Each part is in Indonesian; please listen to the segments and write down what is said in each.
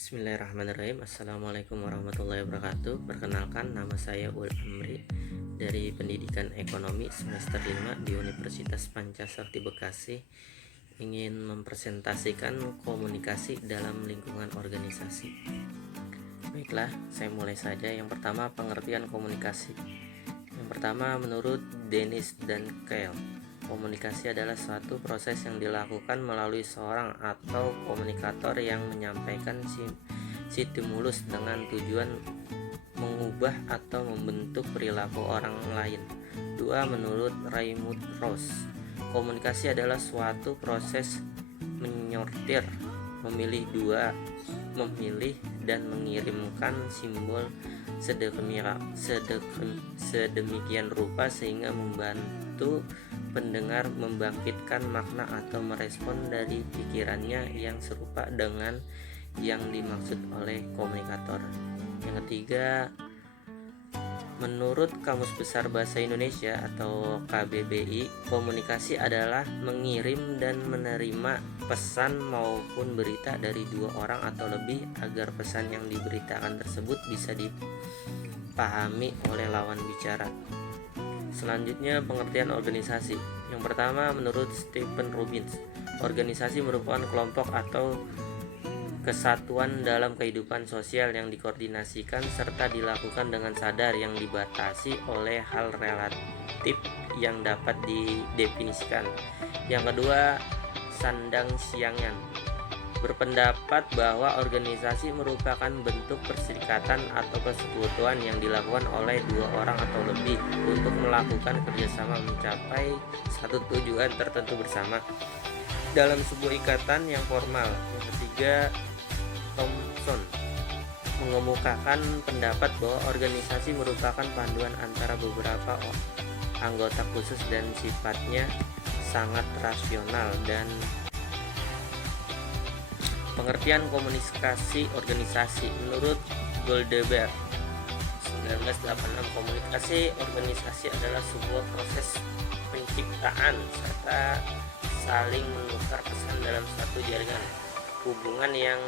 Bismillahirrahmanirrahim. Assalamualaikum warahmatullahi wabarakatuh. Perkenalkan, nama saya Ul Amri dari Pendidikan Ekonomi semester 5 di Universitas Pancasakti Bekasi. Ingin mempresentasikan komunikasi dalam lingkungan organisasi. Baiklah, saya mulai saja. Yang pertama, pengertian komunikasi. Yang pertama, menurut Dennis dan Kyle, komunikasi adalah suatu proses yang dilakukan melalui seorang atau komunikator yang menyampaikan stimulus dengan tujuan mengubah atau membentuk perilaku orang lain. 2. Menurut Raymond Rose, komunikasi adalah suatu proses menyortir, memilih dan mengirimkan simbol sedemikian rupa sehingga membantu pendengar membangkitkan makna atau merespon dari pikirannya yang serupa dengan yang dimaksud oleh komunikator. Yang ketiga, menurut Kamus Besar Bahasa Indonesia atau KBBI, komunikasi adalah mengirim dan menerima pesan maupun berita dari dua orang atau lebih agar pesan yang diberitakan tersebut bisa dipahami oleh lawan bicara. Selanjutnya, pengertian organisasi. Yang pertama, menurut Stephen Robbins, organisasi merupakan kelompok atau kesatuan dalam kehidupan sosial yang dikoordinasikan serta dilakukan dengan sadar, yang dibatasi oleh hal relatif yang dapat didefinisikan. Yang kedua, Sandang Siangan berpendapat bahwa organisasi merupakan bentuk perserikatan atau persekutuan yang dilakukan oleh dua orang atau lebih untuk melakukan kerjasama mencapai satu tujuan tertentu bersama dalam sebuah ikatan yang formal. Yang ketiga, Thompson mengemukakan pendapat bahwa organisasi merupakan panduan antara beberapa anggota khusus dan sifatnya sangat rasional. Dan pengertian komunikasi organisasi menurut Goldberg 1986, komunikasi organisasi adalah sebuah proses penciptaan serta saling menukar pesan dalam satu jaringan hubungan yang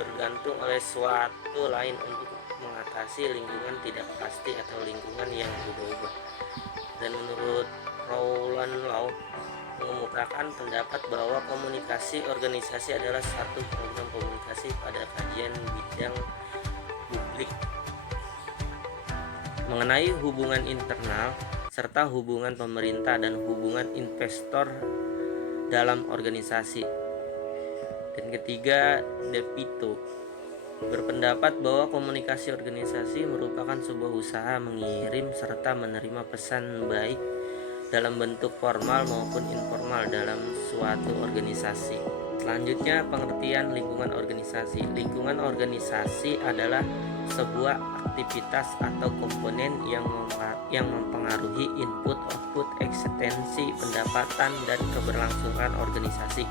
bergantung oleh suatu lain untuk mengatasi lingkungan tidak pasti atau lingkungan yang berubah-ubah. Dan menurut Roland Lau mengemukakan pendapat bahwa komunikasi organisasi adalah satu program komunikasi pada kajian bidang publik mengenai hubungan internal serta hubungan pemerintah dan hubungan investor dalam organisasi. Dan ketiga, De Pito berpendapat bahwa komunikasi organisasi merupakan sebuah usaha mengirim serta menerima pesan baik dalam bentuk formal maupun informal dalam suatu organisasi. Selanjutnya, pengertian lingkungan organisasi. Lingkungan organisasi adalah sebuah aktivitas atau komponen yang mempengaruhi input, output, eksistensi, pendapatan, dan keberlangsungan organisasi,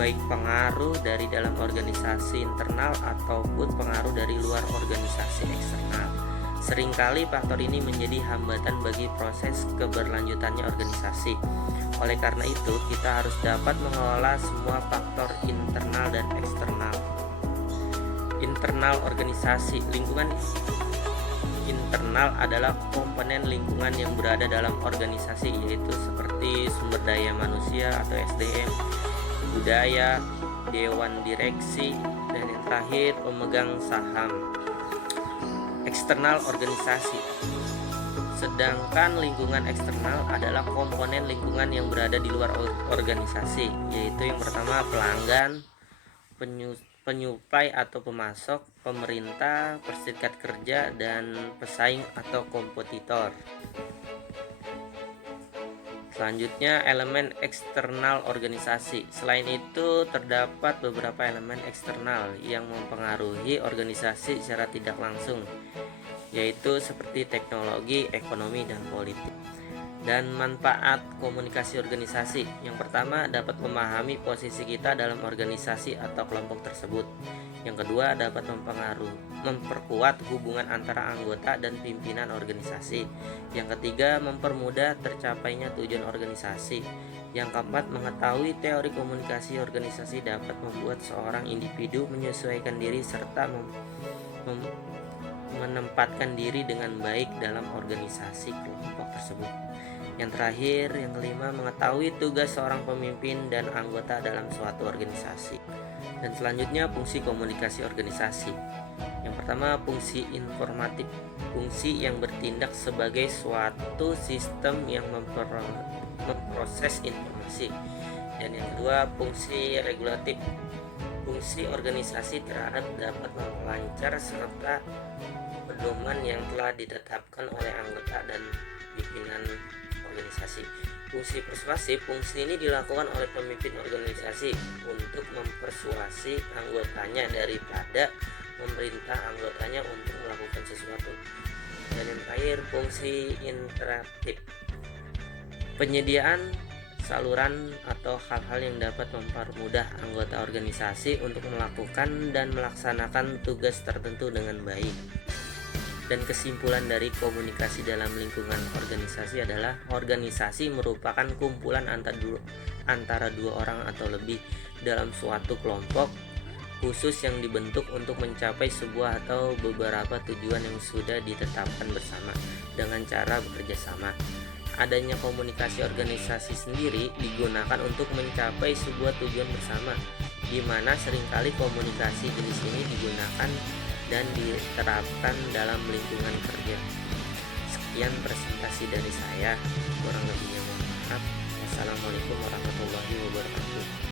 baik pengaruh dari dalam organisasi internal ataupun pengaruh dari luar organisasi eksternal. Seringkali faktor ini menjadi hambatan bagi proses keberlanjutannya organisasi. Oleh karena itu, kita harus dapat mengelola semua faktor internal dan eksternal. Internal organisasi. Lingkungan internal adalah komponen lingkungan yang berada dalam organisasi, yaitu seperti sumber daya manusia atau SDM, budaya, dewan direksi, dan yang terakhir pemegang saham. Eksternal organisasi. Sedangkan lingkungan eksternal adalah komponen lingkungan yang berada di luar organisasi, yaitu yang pertama pelanggan, penyuplai atau pemasok, pemerintah, perserikat kerja, dan pesaing atau kompetitor. Selanjutnya, elemen eksternal organisasi. Selain itu, terdapat beberapa elemen eksternal yang mempengaruhi organisasi secara tidak langsung, yaitu seperti teknologi, ekonomi, dan politik. Dan manfaat komunikasi organisasi. Yang pertama, dapat memahami posisi kita dalam organisasi atau kelompok tersebut. Yang kedua, dapat memperkuat hubungan antara anggota dan pimpinan organisasi. Yang ketiga, mempermudah tercapainya tujuan organisasi. Yang keempat, mengetahui teori komunikasi organisasi dapat membuat seorang individu menyesuaikan diri serta menempatkan diri dengan baik dalam organisasi kelompok tersebut. Yang terakhir, yang kelima, mengetahui tugas seorang pemimpin dan anggota dalam suatu organisasi. Dan selanjutnya, fungsi komunikasi organisasi. Yang pertama, fungsi informatif, fungsi yang bertindak sebagai suatu sistem yang memproses informasi. Dan yang kedua, fungsi regulatif, fungsi organisasi terhadap dapat melancar serta pedoman yang telah ditetapkan oleh anggota dan pimpinan organisasi. Fungsi persuasif, fungsi ini dilakukan oleh pemimpin organisasi untuk mempersuasi anggotanya daripada memerintah anggotanya untuk melakukan sesuatu. Dan yang terakhir, fungsi interaktif, penyediaan saluran atau hal-hal yang dapat mempermudah anggota organisasi untuk melakukan dan melaksanakan tugas tertentu dengan baik. Dan kesimpulan dari komunikasi dalam lingkungan organisasi adalah organisasi merupakan kumpulan antara dua orang atau lebih dalam suatu kelompok khusus yang dibentuk untuk mencapai sebuah atau beberapa tujuan yang sudah ditetapkan bersama dengan cara bekerja sama. Adanya komunikasi organisasi sendiri digunakan untuk mencapai sebuah tujuan bersama, di mana seringkali komunikasi jenis ini digunakan dan diterapkan dalam lingkungan kerja. Sekian presentasi dari saya, kurang lebihnya mohon maaf. Wassalamualaikum warahmatullahi wabarakatuh.